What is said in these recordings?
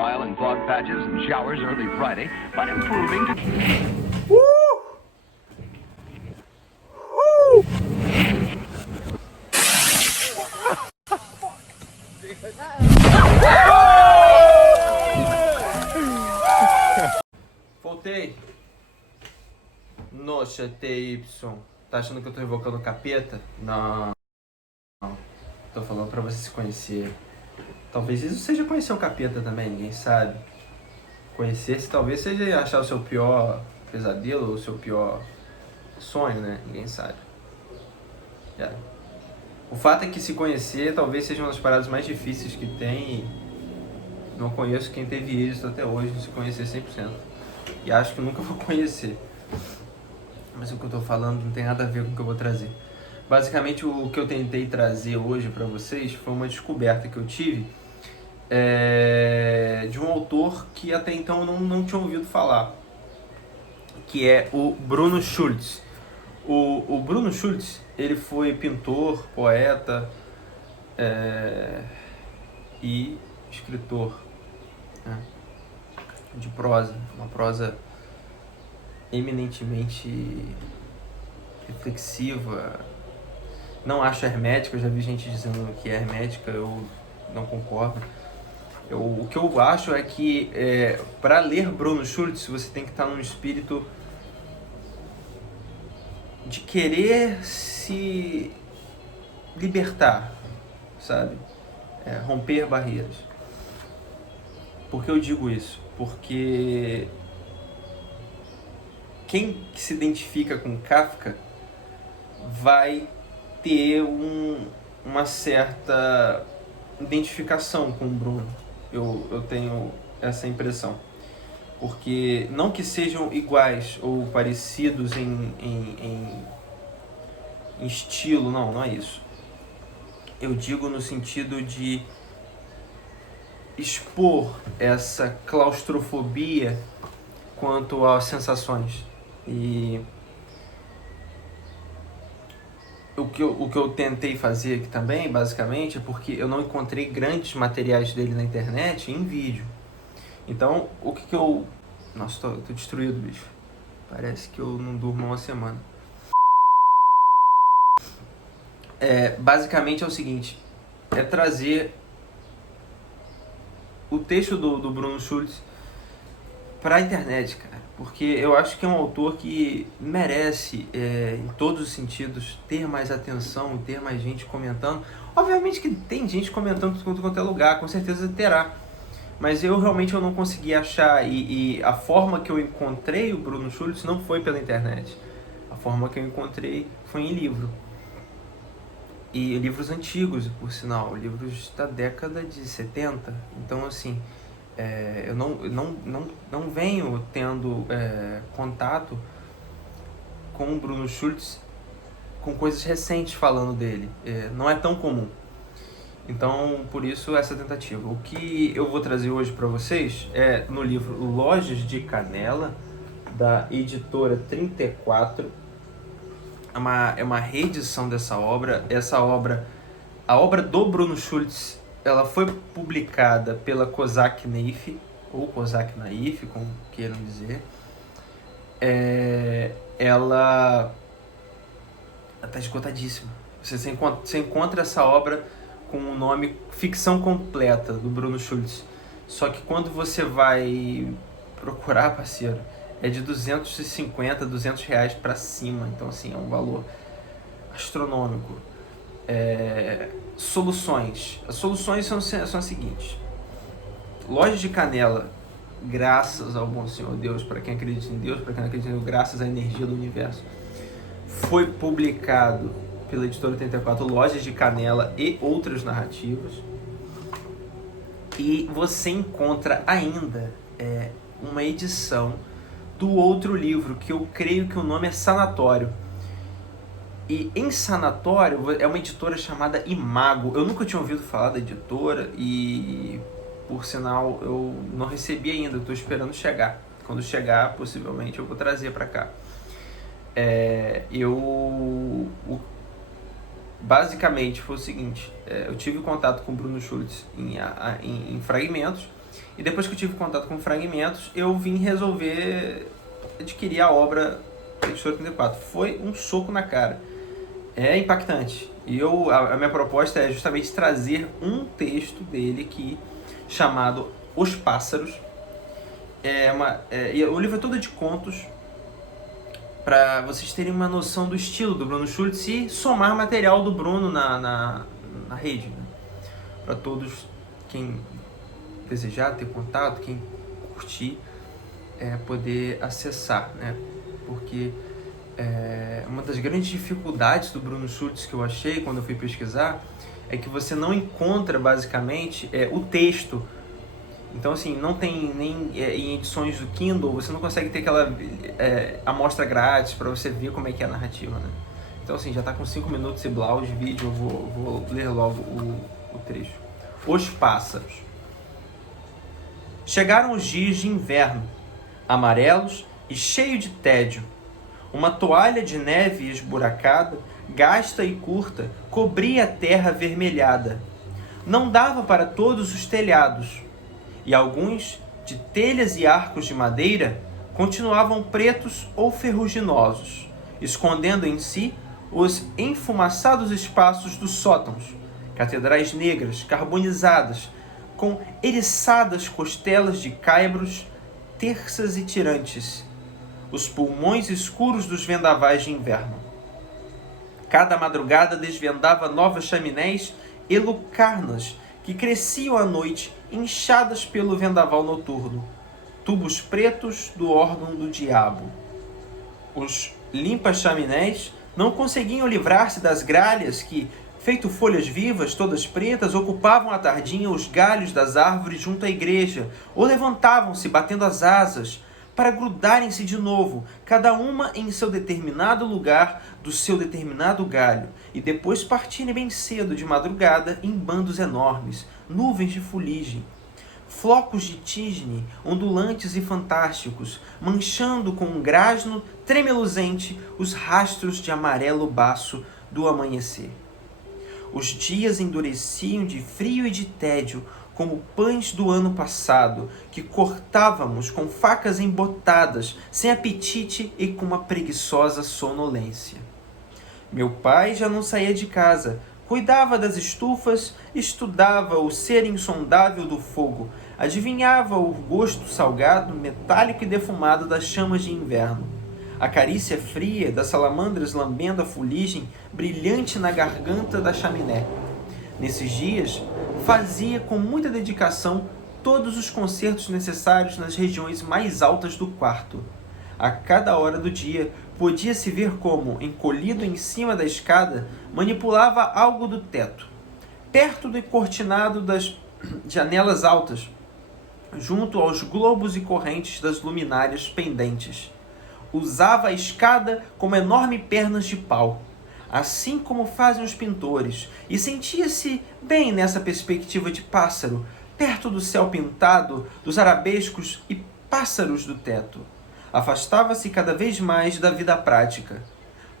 mile in fog patches and showers early Friday, but improving to... Voltei. Nossa, TY. Tá achando que eu tô invocando o capeta? Não. Tô falando pra você se conhecer. Talvez isso seja conhecer o capeta também, ninguém sabe. Conhecer-se talvez seja achar o seu pior pesadelo ou o seu pior sonho, né? Ninguém sabe. Yeah. O fato é que se conhecer talvez seja uma das paradas mais difíceis que tem. Não conheço quem teve êxito até hoje de se conhecer 100%. E acho que nunca vou conhecer. Mas o que eu tô falando não tem nada a ver com o que eu vou trazer. Basicamente, o que eu tentei trazer hoje pra vocês foi uma descoberta que eu tive de um autor que até então eu não tinha ouvido falar, que é o Bruno Schulz. O Bruno Schulz, ele foi pintor, poeta e escritor, né, de prosa, uma prosa eminentemente reflexiva. Não acho hermética, eu já vi gente dizendo que é hermética, eu não concordo. O que eu acho é que para ler Bruno Schulz você tem que estar num espírito de querer se libertar, sabe? Romper barreiras. Por que eu digo isso? Porque quem se identifica com Kafka vai ter uma certa identificação com o Bruno. Eu tenho essa impressão. Porque não que sejam iguais ou parecidos em estilo, não é isso. Eu digo no sentido de expor essa claustrofobia quanto às sensações. E o que eu tentei fazer aqui também, basicamente, é porque eu não encontrei grandes materiais dele na internet em vídeo. Então, o que eu... Nossa, tô destruído, bicho. Parece que eu não durmo uma semana. Basicamente é o seguinte, é trazer o texto do Bruno Schulz pra internet, cara. Porque eu acho que é um autor que merece, em todos os sentidos, ter mais atenção, ter mais gente comentando. Obviamente que tem gente comentando tudo quanto é lugar, com certeza terá. Mas eu realmente não consegui achar, e a forma que eu encontrei o Bruno Schulz não foi pela internet. A forma que eu encontrei foi em livro. E livros antigos, por sinal, livros da década de 70. Então, assim, eu não venho tendo contato com o Bruno Schulz com coisas recentes falando dele. Não é tão comum. Então, por isso, essa tentativa. O que eu vou trazer hoje para vocês é no livro Lojas de Canela, da editora 34. É uma reedição dessa obra. A obra do Bruno Schulz, ela foi publicada pela Kozak Naif, ou Kozak Naif, como queiram dizer. Ela está esgotadíssima. Você encontra essa obra com o nome Ficção Completa, do Bruno Schulz. Só que quando você vai procurar, parceiro, é de 250, 200 reais pra cima. Então, assim, é um valor astronômico. Soluções. As soluções são as seguintes. Lojas de Canela, graças ao bom Senhor Deus, para quem acredita em Deus, para quem não acredita em Deus, graças à energia do universo, foi publicado pela editora 34, Lojas de Canela e Outras Narrativas. E você encontra ainda uma edição do outro livro, que eu creio que o nome é Sanatório. E em Sanatório é uma editora chamada Imago. Eu nunca tinha ouvido falar da editora e, por sinal, eu não recebi ainda, estou esperando chegar. Quando chegar, possivelmente, eu vou trazer para cá. Basicamente foi o seguinte, eu tive contato com o Bruno Schulz em fragmentos, E depois que eu tive contato com fragmentos, eu vim resolver adquirir a obra Editora 34. Foi um soco na cara. É impactante. E a minha proposta é justamente trazer um texto dele aqui, chamado Os Pássaros. E o livro é todo de contos, para vocês terem uma noção do estilo do Bruno Schultz e somar material do Bruno na rede, né? Para todos, quem desejar ter contato, quem curtir, poder acessar, né? Porque uma das grandes dificuldades do Bruno Schultz que eu achei quando eu fui pesquisar é que você não encontra basicamente o texto. Então, assim, não tem nem em edições do Kindle, você não consegue ter aquela amostra grátis para você ver como é que é a narrativa, né? Então, assim, já está com 5 minutos e blau de vídeo, eu vou ler logo o trecho. Os Pássaros. Chegaram os dias de inverno, amarelos e cheio de tédio. Uma toalha de neve esburacada, gasta e curta, cobria a terra avermelhada. Não dava para todos os telhados, e alguns, de telhas e arcos de madeira, continuavam pretos ou ferruginosos, escondendo em si os enfumaçados espaços dos sótãos, catedrais negras, carbonizadas, com eriçadas costelas de caibros, terças e tirantes, os pulmões escuros dos vendavais de inverno. Cada madrugada desvendava novas chaminés e lucarnas que cresciam à noite, inchadas pelo vendaval noturno, tubos pretos do órgão do diabo. Os limpas chaminés não conseguiam livrar-se das gralhas que, feito folhas vivas, todas pretas, ocupavam à tardinha os galhos das árvores junto à igreja, ou levantavam-se batendo as asas, para grudarem-se de novo, cada uma em seu determinado lugar do seu determinado galho, e depois partirem bem cedo de madrugada em bandos enormes, nuvens de fuligem, flocos de tisne, ondulantes e fantásticos, manchando com um grasno tremeluzente os rastros de amarelo baço do amanhecer. Os dias endureciam de frio e de tédio, como pães do ano passado, que cortávamos com facas embotadas, sem apetite e com uma preguiçosa sonolência. Meu pai já não saía de casa, cuidava das estufas, estudava o ser insondável do fogo, adivinhava o gosto salgado, metálico e defumado das chamas de inverno. A carícia fria das salamandras lambendo a fuligem brilhante na garganta da chaminé. Nesses dias, fazia com muita dedicação todos os concertos necessários nas regiões mais altas do quarto. A cada hora do dia, podia-se ver como, encolhido em cima da escada, manipulava algo do teto, perto do cortinado das janelas altas, junto aos globos e correntes das luminárias pendentes. Usava a escada como enormes pernas de pau, assim como fazem os pintores, e sentia-se bem nessa perspectiva de pássaro, perto do céu pintado, dos arabescos e pássaros do teto. Afastava-se cada vez mais da vida prática.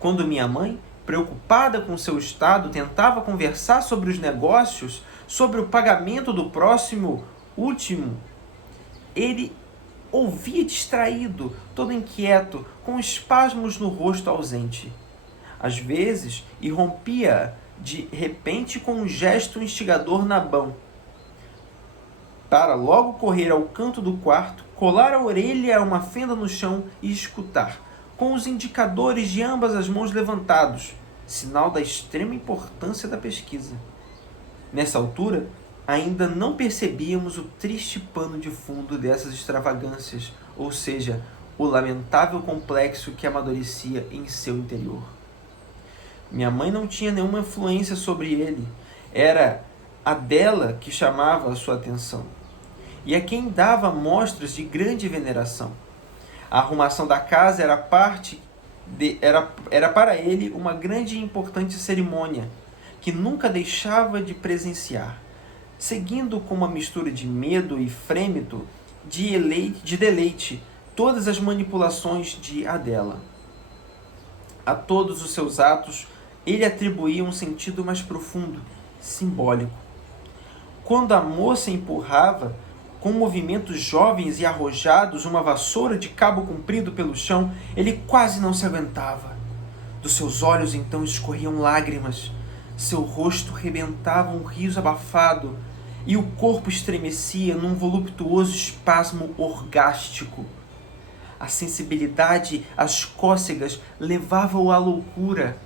Quando minha mãe, preocupada com seu estado, tentava conversar sobre os negócios, sobre o pagamento do próximo último, ele ouvia distraído, todo inquieto, com espasmos no rosto ausente. Às vezes, irrompia de repente com um gesto instigador na mão, para logo correr ao canto do quarto, colar a orelha a uma fenda no chão e escutar, com os indicadores de ambas as mãos levantados, sinal da extrema importância da pesquisa. Nessa altura, ainda não percebíamos o triste pano de fundo dessas extravagâncias, ou seja, o lamentável complexo que amadurecia em seu interior. Minha mãe não tinha nenhuma influência sobre ele. Era a dela que chamava a sua atenção, e a quem dava mostras de grande veneração. A arrumação da casa era para ele uma grande e importante cerimônia, que nunca deixava de presenciar, seguindo com uma mistura de medo e frêmito, de deleite, todas as manipulações de Adela. A todos os seus atos, ele atribuía um sentido mais profundo, simbólico. Quando a moça empurrava com movimentos jovens e arrojados, uma vassoura de cabo comprido pelo chão, ele quase não se aguentava. Dos seus olhos então escorriam lágrimas, seu rosto rebentava um riso abafado e o corpo estremecia num voluptuoso espasmo orgástico. A sensibilidade às cócegas levava-o à loucura.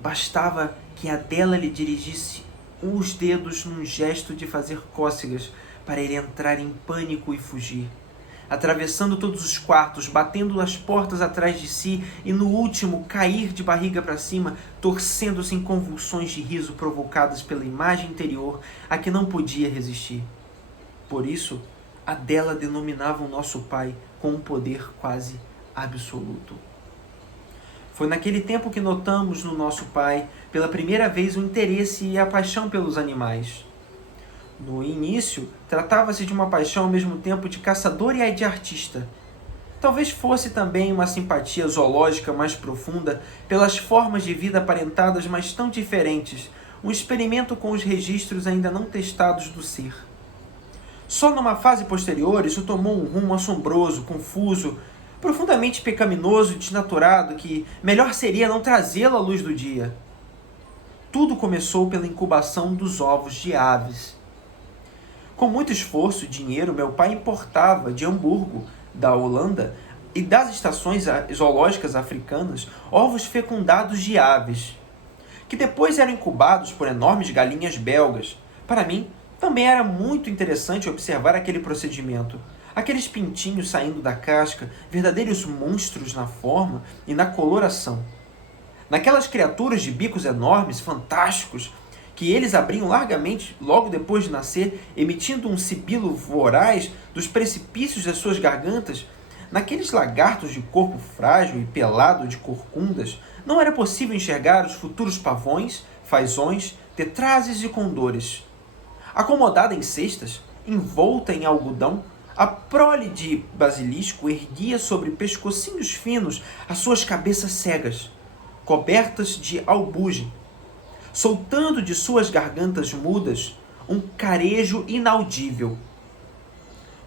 Bastava que a dela lhe dirigisse os dedos num gesto de fazer cócegas para ele entrar em pânico e fugir, atravessando todos os quartos, batendo as portas atrás de si e, no último, cair de barriga para cima, torcendo-se em convulsões de riso provocadas pela imagem interior a que não podia resistir. Por isso, a dela denominava o nosso pai com um poder quase absoluto. Foi naquele tempo que notamos no nosso pai, pela primeira vez, o interesse e a paixão pelos animais. No início, tratava-se de uma paixão ao mesmo tempo de caçador e de artista. Talvez fosse também uma simpatia zoológica mais profunda pelas formas de vida aparentadas, mas tão diferentes, um experimento com os registros ainda não testados do ser. Só numa fase posterior, isso tomou um rumo assombroso, confuso, profundamente pecaminoso e desnaturado, que melhor seria não trazê-lo à luz do dia. Tudo começou pela incubação dos ovos de aves. Com muito esforço e dinheiro, meu pai importava de Hamburgo, da Holanda, e das estações zoológicas africanas, ovos fecundados de aves, que depois eram incubados por enormes galinhas belgas. Para mim, também era muito interessante observar aquele procedimento. Aqueles pintinhos saindo da casca, verdadeiros monstros na forma e na coloração. Naquelas criaturas de bicos enormes, fantásticos, que eles abriam largamente logo depois de nascer, emitindo um sibilo voraz dos precipícios das suas gargantas, naqueles lagartos de corpo frágil e pelado de corcundas, não era possível enxergar os futuros pavões, fazões, tetrazes e condores. Acomodada em cestas, envolta em algodão, a prole de basilisco erguia sobre pescocinhos finos as suas cabeças cegas, cobertas de albugem, soltando de suas gargantas mudas um carejo inaudível.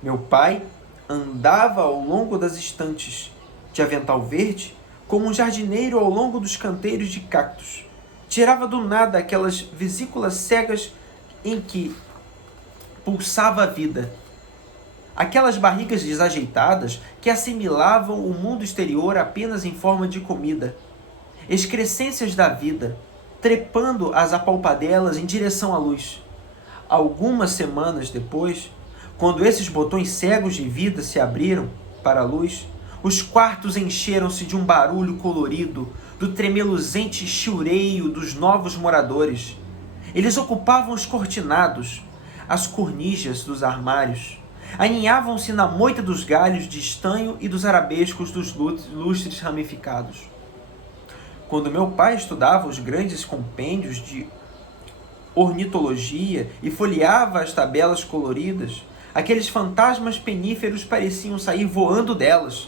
Meu pai andava ao longo das estantes, de avental verde, como um jardineiro ao longo dos canteiros de cactos. Tirava do nada aquelas vesículas cegas em que pulsava a vida. Aquelas barrigas desajeitadas que assimilavam o mundo exterior apenas em forma de comida. Excrescências da vida, trepando as apalpadelas em direção à luz. Algumas semanas depois, quando esses botões cegos de vida se abriram para a luz, os quartos encheram-se de um barulho colorido, do tremeluzente chiureio dos novos moradores. Eles ocupavam os cortinados, as cornijas dos armários, aninhavam-se na moita dos galhos de estanho e dos arabescos dos lustres ramificados. Quando meu pai estudava os grandes compêndios de ornitologia e folheava as tabelas coloridas, aqueles fantasmas peníferos pareciam sair voando delas,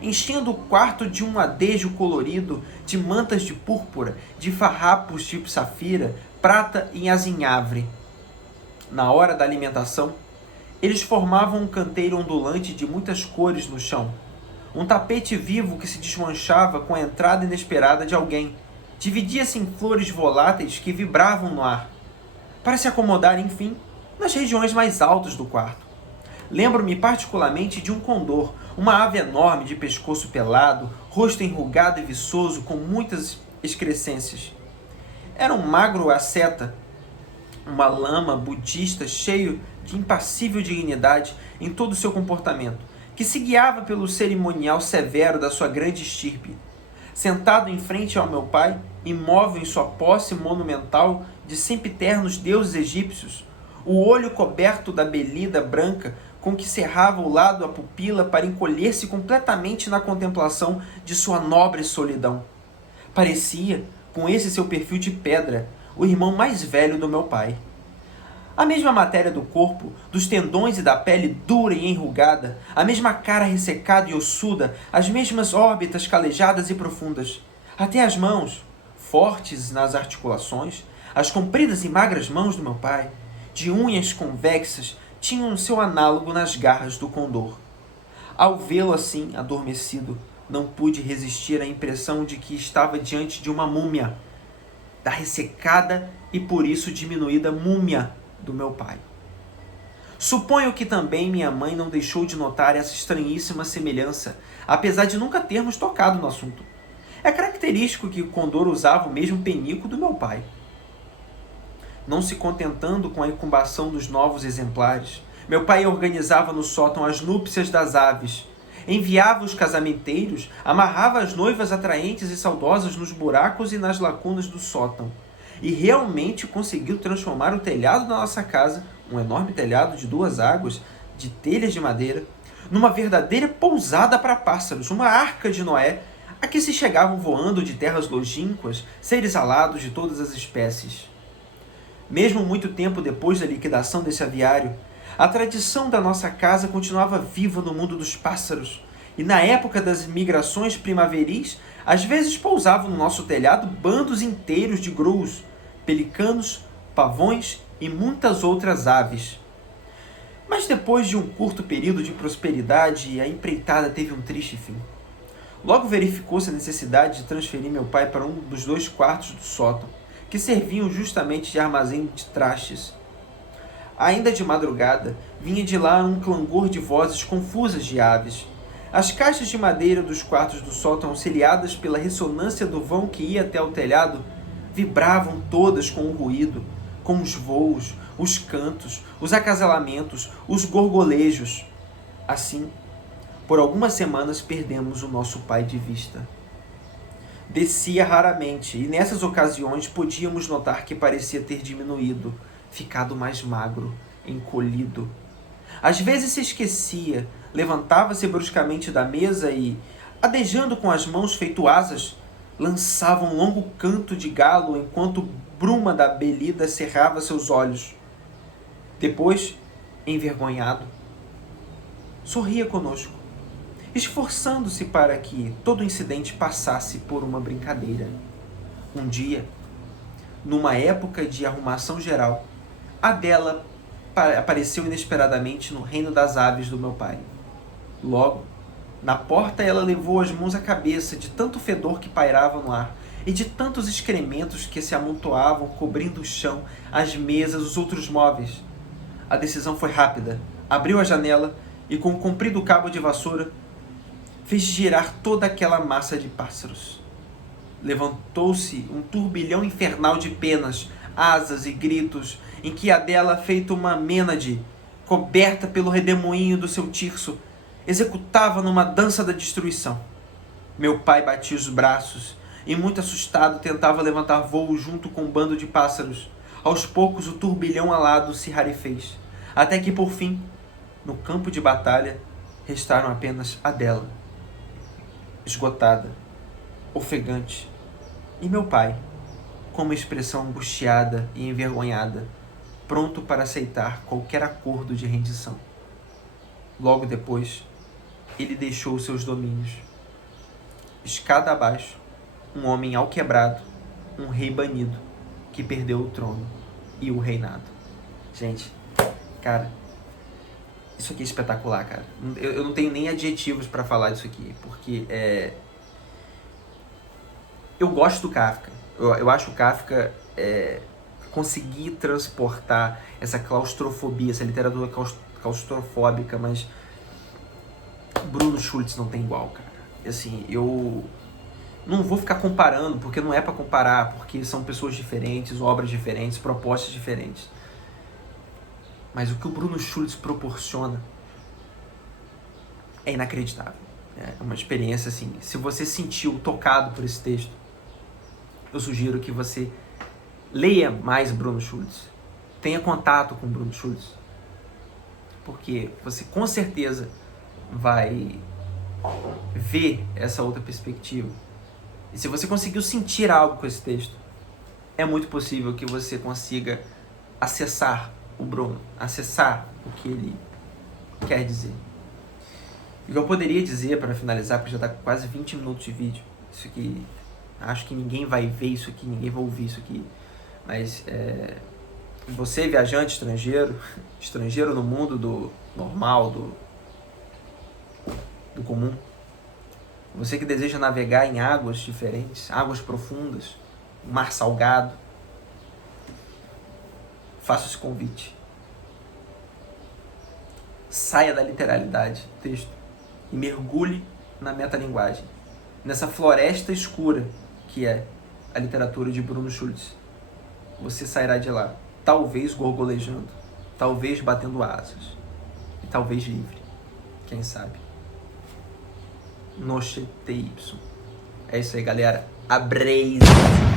enchendo o quarto de um adejo colorido de mantas de púrpura, de farrapos tipo safira, prata e azinhavre. Na hora da alimentação, eles formavam um canteiro ondulante de muitas cores no chão, um tapete vivo que se desmanchava com a entrada inesperada de alguém. Dividia-se em flores voláteis que vibravam no ar, para se acomodar, enfim, nas regiões mais altas do quarto. Lembro-me particularmente de um condor, uma ave enorme de pescoço pelado, rosto enrugado e viçoso, com muitas excrescências. Era um magro asceta, uma lama budista cheio de impassível dignidade em todo o seu comportamento, que se guiava pelo cerimonial severo da sua grande estirpe. Sentado em frente ao meu pai, imóvel em sua posse monumental de sempiternos deuses egípcios, o olho coberto da belida branca com que cerrava o lado a pupila para encolher-se completamente na contemplação de sua nobre solidão. Parecia, com esse seu perfil de pedra, o irmão mais velho do meu pai. A mesma matéria do corpo, dos tendões e da pele dura e enrugada, a mesma cara ressecada e ossuda, as mesmas órbitas calejadas e profundas. Até as mãos, fortes nas articulações, as compridas e magras mãos do meu pai, de unhas convexas tinham seu análogo nas garras do condor. Ao vê-lo assim, adormecido, não pude resistir à impressão de que estava diante de uma múmia, da ressecada e por isso diminuída múmia do meu pai. Suponho que também minha mãe não deixou de notar essa estranhíssima semelhança, apesar de nunca termos tocado no assunto. É característico que o condor usava o mesmo penico do meu pai. Não se contentando com a incubação dos novos exemplares, meu pai organizava no sótão as núpcias das aves, enviava os casamenteiros, amarrava as noivas atraentes e saudosas nos buracos e nas lacunas do sótão, e realmente conseguiu transformar o telhado da nossa casa, um enorme telhado de 2 águas, de telhas de madeira, numa verdadeira pousada para pássaros, uma arca de Noé, a que se chegavam voando de terras longínquas seres alados de todas as espécies. Mesmo muito tempo depois da liquidação desse aviário, a tradição da nossa casa continuava viva no mundo dos pássaros, e na época das migrações primaveris, às vezes pousavam no nosso telhado bandos inteiros de grus, pelicanos, pavões e muitas outras aves. Mas depois de um curto período de prosperidade, a empreitada teve um triste fim. Logo verificou-se a necessidade de transferir meu pai para um dos 2 quartos do sótão, que serviam justamente de armazém de trastes. Ainda de madrugada, vinha de lá um clangor de vozes confusas de aves. As caixas de madeira dos quartos do sótão, auxiliadas pela ressonância do vão que ia até o telhado, vibravam todas com o ruído, com os voos, os cantos, os acasalamentos, os gorgolejos. Assim, por algumas semanas perdemos o nosso pai de vista. Descia raramente, e nessas ocasiões podíamos notar que parecia ter diminuído, ficado mais magro, encolhido. Às vezes se esquecia, levantava-se bruscamente da mesa e, adejando com as mãos feito asas, lançava um longo canto de galo enquanto bruma da belida cerrava seus olhos. Depois, envergonhado, sorria conosco, esforçando-se para que todo o incidente passasse por uma brincadeira. Um dia, numa época de arrumação geral, Adela apareceu inesperadamente no reino das aves do meu pai. Logo, na porta ela levou as mãos à cabeça de tanto fedor que pairava no ar e de tantos excrementos que se amontoavam cobrindo o chão, as mesas, os outros móveis. A decisão foi rápida. Abriu a janela e, com um comprido cabo de vassoura, fez girar toda aquela massa de pássaros. Levantou-se um turbilhão infernal de penas, asas e gritos, em que Adela, feita uma mênade, coberta pelo redemoinho do seu tirso, executava numa dança da destruição. Meu pai batia os braços e, muito assustado, tentava levantar voo junto com um bando de pássaros. Aos poucos o turbilhão alado se rarefez, até que, por fim, no campo de batalha, restaram apenas Adela, esgotada, ofegante, e meu pai, com uma expressão angustiada e envergonhada, pronto para aceitar qualquer acordo de rendição. Logo depois, ele deixou seus domínios. Escada abaixo, um homem alquebrado, um rei banido, que perdeu o trono e o reinado. Gente, cara, isso aqui é espetacular, cara. Eu não tenho nem adjetivos para falar disso aqui, porque eu gosto do Kafka. Eu acho o Kafka conseguir transportar essa claustrofobia, essa literatura claustrofóbica, mas Bruno Schultz não tem igual, cara. Assim, eu não vou ficar comparando, porque não é para comparar, porque são pessoas diferentes, obras diferentes, propostas diferentes. Mas o que o Bruno Schultz proporciona é inacreditável. É uma experiência assim. Se você se sentiu tocado por esse texto, eu sugiro que você leia mais Bruno Schultz. Tenha contato com Bruno Schultz. Porque você com certeza vai ver essa outra perspectiva. E se você conseguiu sentir algo com esse texto, é muito possível que você consiga acessar o Bruno, acessar o que ele quer dizer. E eu poderia dizer, para finalizar, porque já está com quase 20 minutos de vídeo, isso aqui, acho que ninguém vai ver isso aqui, ninguém vai ouvir isso aqui, mas Você, viajante estrangeiro, estrangeiro no mundo do normal, do comum, você que deseja navegar em águas diferentes, águas profundas, mar salgado, faça esse convite. Saia da literalidade do texto e mergulhe na metalinguagem, nessa floresta escura que é a literatura de Bruno Schulz. Você sairá de lá, talvez gorgolejando, talvez batendo asas, e talvez livre, quem sabe. Noche TY. É isso aí, galera. Abraço.